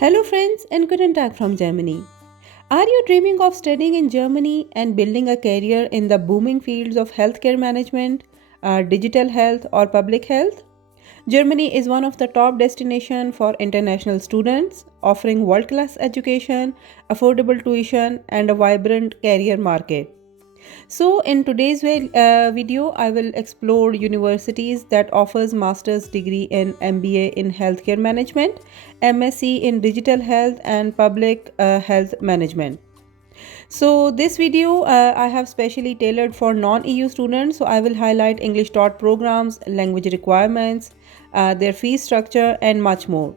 Hello, friends, and guten Tag from Germany. Are you dreaming of studying in Germany and building a career in the booming fields of healthcare management, digital health, or public health? Germany is one of the top destinations for international students, offering world class education, affordable tuition, and a vibrant career market. So, in today's video, I will explore universities that offers master's degree in MBA in healthcare management, MSc in digital health, and public health management. So, this video I have specially tailored for non-EU students. So, I will highlight English taught programs, language requirements, their fee structure, and much more.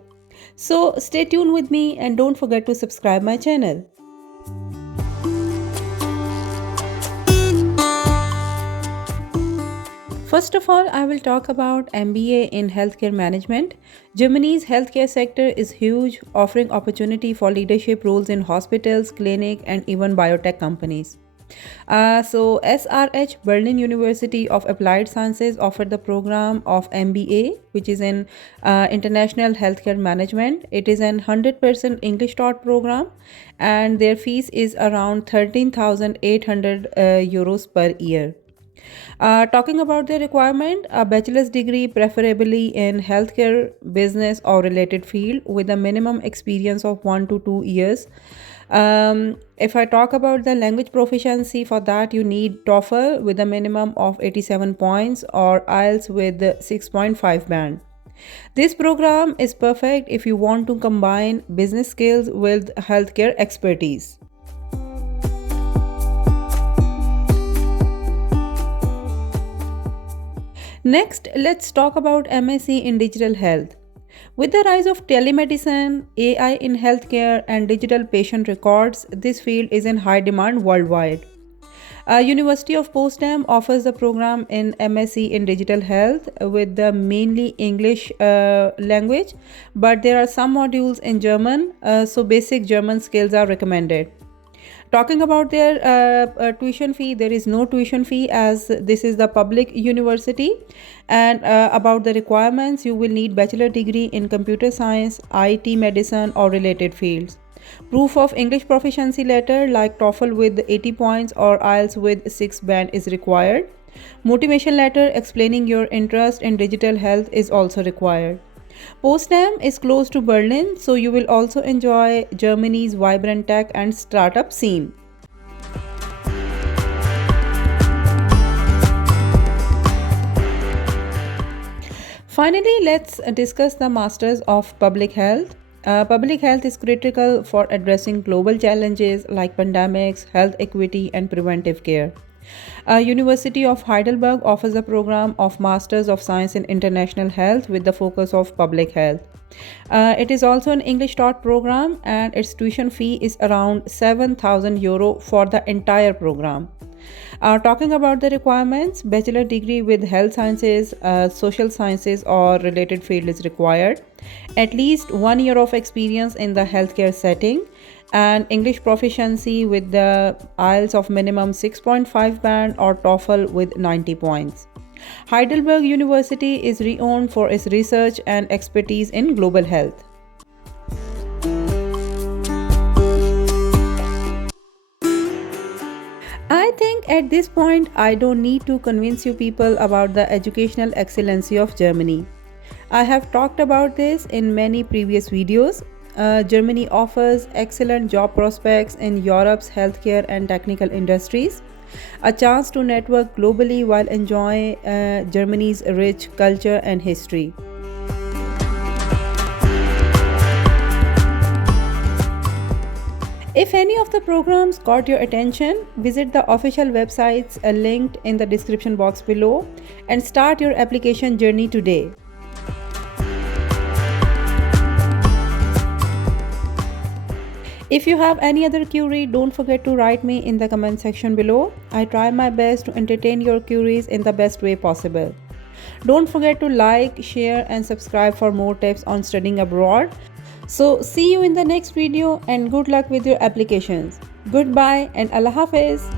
So, stay tuned with me and don't forget to subscribe my channel. First of all, I will talk about MBA in healthcare management. Germany's healthcare sector is huge, offering opportunity for leadership roles in hospitals, clinic, and even biotech companies. So SRH Berlin University of Applied Sciences offered the program of MBA, which is in International Healthcare Management. It is an 100% English taught program, and their fees is around 13,800 euros per year. Talking about the requirement, a bachelor's degree, preferably in healthcare, business, or related field, with a minimum experience of 1 to 2 years. If I talk about the language proficiency, for that you need TOEFL with a minimum of 87 points or IELTS with 6.5 band. This program is perfect if you want to combine business skills with healthcare expertise. Next, let's talk about MSc in digital health. With the rise of telemedicine, AI in healthcare, and digital patient records, this field is in high demand worldwide. University of Potsdam offers the program in MSc in digital health with the mainly English language, but there are some modules in German, so basic German skills are recommended. Talking about their tuition fee, there is no tuition fee as this is the public university. And about the requirements, you will need bachelor degree in computer science, IT, medicine, or related fields. Proof of English proficiency letter like TOEFL with 80 points or IELTS with 6 band is required. Motivation letter explaining your interest in digital health is also required. Potsdam is close to Berlin, so you will also enjoy Germany's vibrant tech and startup scene. Finally, let's discuss the Masters of Public Health. Public health is critical for addressing global challenges like pandemics, health equity, and preventive care. University of Heidelberg offers a program of Masters of Science in International Health with the focus of public health. It is also an English taught program, and its tuition fee is around 7,000 euro for the entire program. Talking about the requirements, bachelor degree with health sciences, social sciences, or related field is required. At least 1 year of experience in the healthcare setting, and English proficiency with the IELTS of minimum 6.5 band or TOEFL with 90 points. Heidelberg University is renowned for its research and expertise in global health. I think at this point I don't need to convince you people about the educational excellency of Germany. I have talked about this in many previous videos. Germany offers excellent job prospects in Europe's healthcare and technical industries, a chance to network globally while enjoying Germany's rich culture and history. If any of the programs caught your attention, visit the official websites linked in the description box below and start your application journey today. If you have any other query, don't forget to write me in the comment section below. I try my best to entertain your queries in the best way possible. Don't forget to like, share, and subscribe for more tips on studying abroad. So see you in the next video and good luck with your applications. Goodbye and Allah Hafiz.